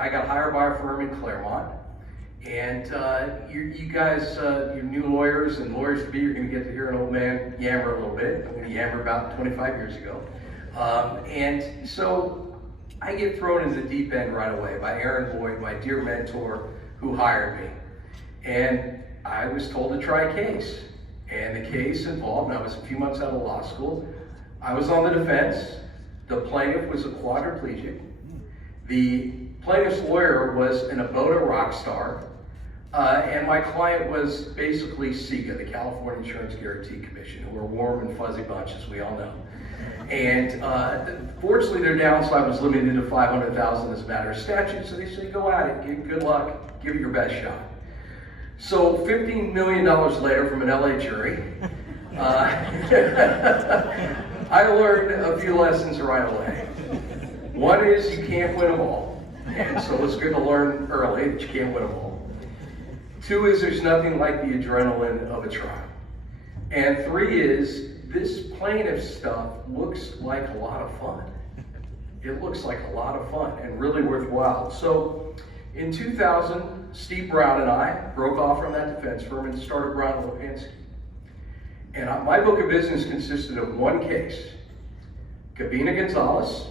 I got hired by a firm in Claremont. And you guys, you're new lawyers and lawyers to be, you're going to get to hear an old man yammer a little bit. I'm going to yammer about 25 years ago. And so I get thrown into the deep end right away by Aaron Boyd, my dear mentor, who hired me. And I was told to try a case. And the case involved, and I was a few months out of law school, I was on the defense. The plaintiff was a quadriplegic. The plaintiff's lawyer was an Ebola rock star. And my client was basically CIGA, the California Insurance Guarantee Commission, who are a warm and fuzzy bunch, as we all know. And fortunately, their downside was limited to $500,000 as a matter of statute. So they say, go at it, good luck, give it your best shot. So $15 million later from an LA jury, I learned a few lessons right away. One is you can't win them all. And so it's good to learn early that you can't win them all. Two is there's nothing like the adrenaline of a trial. And three is this plaintiff stuff looks like a lot of fun. It looks like a lot of fun and really worthwhile. So in 2000, Steve Brown and I broke off from that defense firm and started Daren Lipinsky. And my book of business consisted of one case. Gabina Gonzalez,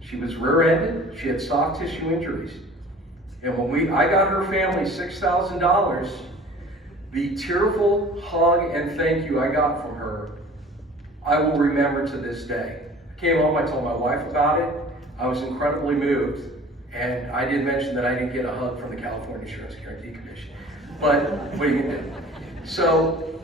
she was rear-ended, she had soft tissue injuries. And when I got her family $6,000, the tearful hug and thank you I got from her, I will remember to this day. I came home, I told my wife about it. I was incredibly moved. And I did mention that I didn't get a hug from the California Insurance Guarantee Commission. But what are you gonna do? So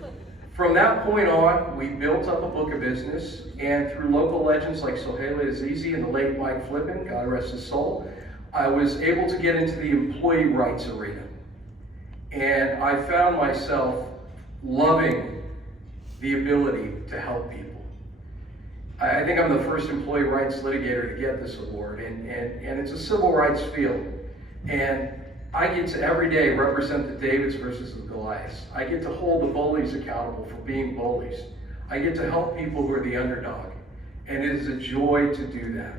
from that point on, we built up a book of business, and through local legends like Sohaila Azizi and the late Mike Flippin, God rest his soul, I was able to get into the employee rights arena. And I found myself loving the ability to help people. I think I'm the first employee rights litigator to get this award, and it's a civil rights field. And I get to every day represent the Davids versus the Goliaths. I get to hold the bullies accountable for being bullies. I get to help people who are the underdog, and it is a joy to do that.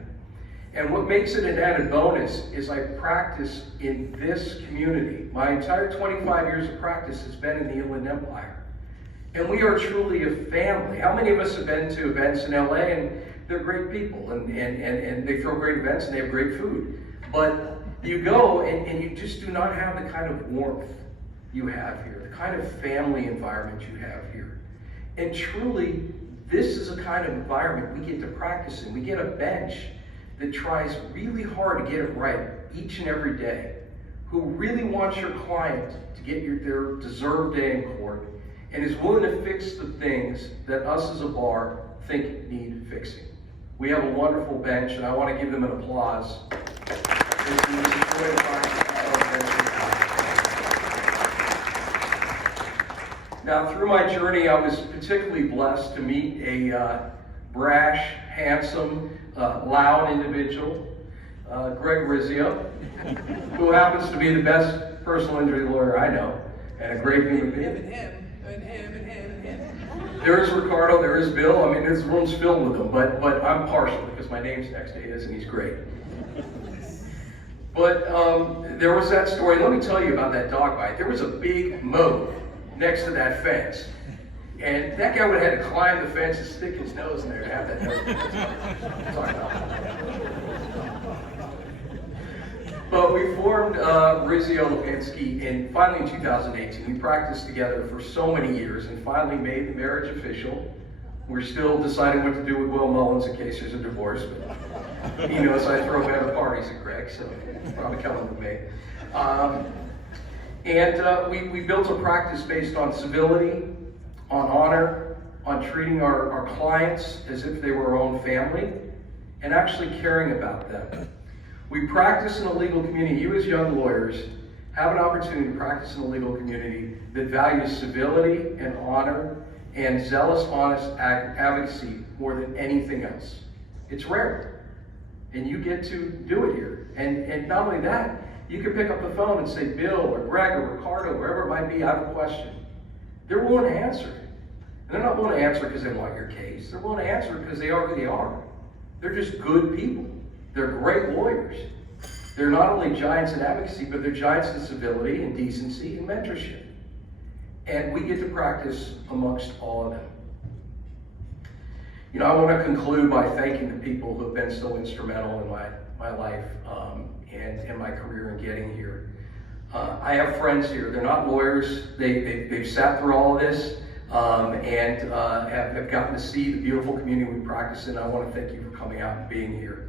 And what makes it an added bonus is I practice in this community. My entire 25 years of practice has been in the Inland Empire. And we are truly a family. How many of us have been to events in LA and they're great people and they throw great events and they have great food. But you go and you just do not have the kind of warmth you have here, the kind of family environment you have here. And truly, this is a kind of environment we get to practice in. We get a bench that tries really hard to get it right each and every day, who really wants your client to get their deserved day in court, and is willing to fix the things that us as a bar think need fixing. We have a wonderful bench, and I want to give them an applause. Now, through my journey, I was particularly blessed to meet a brash, handsome, loud individual, Greg Rizzio, who happens to be the best personal injury lawyer I know, and a great human being. There is Ricardo, there is Bill. I mean, this room's filled with them, but I'm partial because my name's next to his and he's great. But there was that story. Let me tell you about that dog bite. There was a big moat next to that fence. And that guy would have had to climb the fence and stick his nose in there to have that nose. Sorry about that. But we formed Rizzio Lipinsky, and finally in 2018, we practiced together for so many years and finally made the marriage official. We're still deciding what to do with Will Mullins in case there's a divorce, but he knows I throw better parties at Greg, so he's probably coming with me. We built a practice based on civility, on honor, on treating our clients as if they were our own family, and actually caring about them. We practice in a legal community. You as young lawyers have an opportunity to practice in a legal community that values civility and honor and zealous, honest advocacy more than anything else. It's rare, and you get to do it here. And not only that, you can pick up the phone and say, Bill or Greg or Ricardo, wherever it might be, I have a question. They're willing to answer it. And they're not willing to answer because they want your case. They're willing to answer because they are who they are. They're just good people. They're great lawyers. They're not only giants in advocacy, but they're giants in civility and decency and mentorship. And we get to practice amongst all of them. You know, I want to conclude by thanking the people who have been so instrumental in my life and my career in getting here. I have friends here. They're not lawyers. They've sat through all of this and have gotten to see the beautiful community we practice in. I want to thank you for coming out and being here.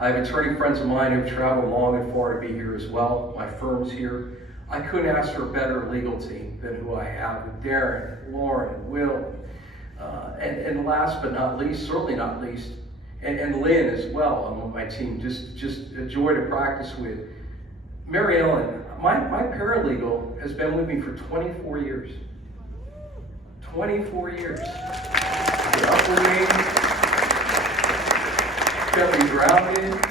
I have attorney friends of mine who've traveled long and far to be here as well. My firm's here. I couldn't ask for a better legal team than who I have with Daren, Lauren, and Will. And last but not least, certainly not least, and Lynn as well on my team, just a joy to practice with. Mary Ellen, my paralegal has been with me for 24 years. 24 years. Get up with me, kept me grounded,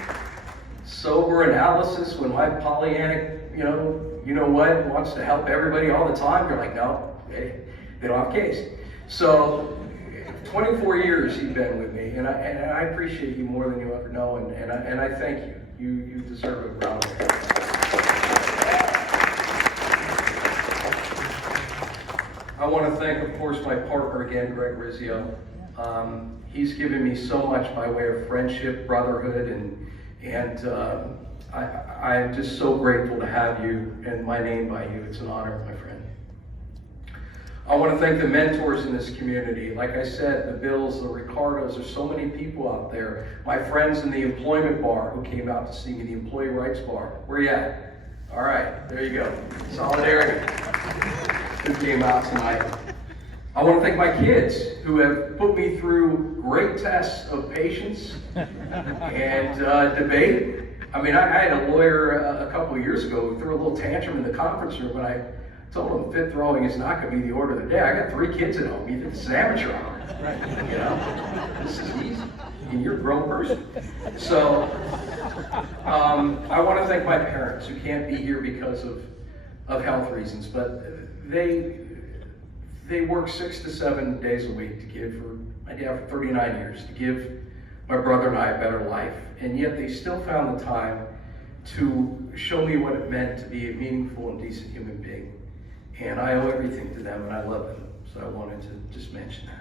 sober analysis when my Pollyanna, you know what, wants to help everybody all the time. You're like, no, they don't have a case. So 24 years you've been with me, and I appreciate you more than you'll ever know, and I thank you. You deserve a round of applause. I want to thank, of course, my partner again, Greg Rizzio. He's given me so much by way of friendship, brotherhood, and I am just so grateful to have you and my name by you. It's an honor, my friend. I want to thank the mentors in this community. Like I said, the Bills, the Ricardos, there's so many people out there. My friends in the employment bar who came out to see me, the employee rights bar. Where you at? All right, there you go. Solidarity. Who came out tonight. I want to thank my kids who have put me through great tests of patience and debate. I mean, I had a lawyer a couple of years ago who threw a little tantrum in the conference room when I told him fifth throwing is not going to be the order of the day. I got 3 kids at home. You think this is amateur hour? You know, this is easy. And you're a grown person. So I want to thank my parents who can't be here because of health reasons, but they work 6 to 7 days a week to give for my dad for 39 years, to give my brother and I a better life. And yet they still found the time to show me what it meant to be a meaningful and decent human being. And I owe everything to them, and I love them. So I wanted to just mention that.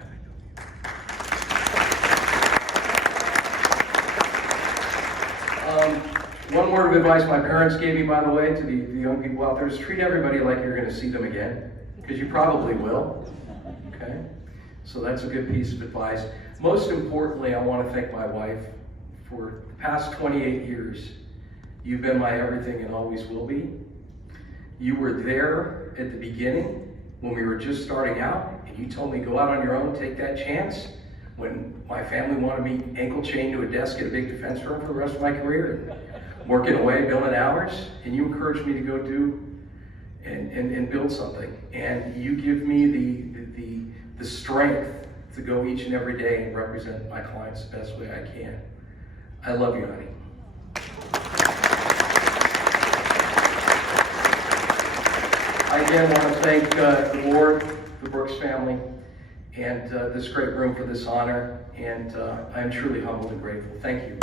One word of advice my parents gave me, by the way, to the young people out there is treat everybody like you're going to see them again, because you probably will. Okay? So that's a good piece of advice. Most importantly, I want to thank my wife for the past 28 years. You've been my everything and always will be. You were there at the beginning when we were just starting out, and you told me go out on your own, take that chance. When my family wanted me ankle chained to a desk at a big defense firm for the rest of my career, and working away, billing hours, and you encouraged me to go do and build something. And you give me the strength to go each and every day and represent my clients the best way I can. I love you, honey. I again want to thank the board, the Brooks family, and this great room for this honor, and I'm truly humbled and grateful. Thank you.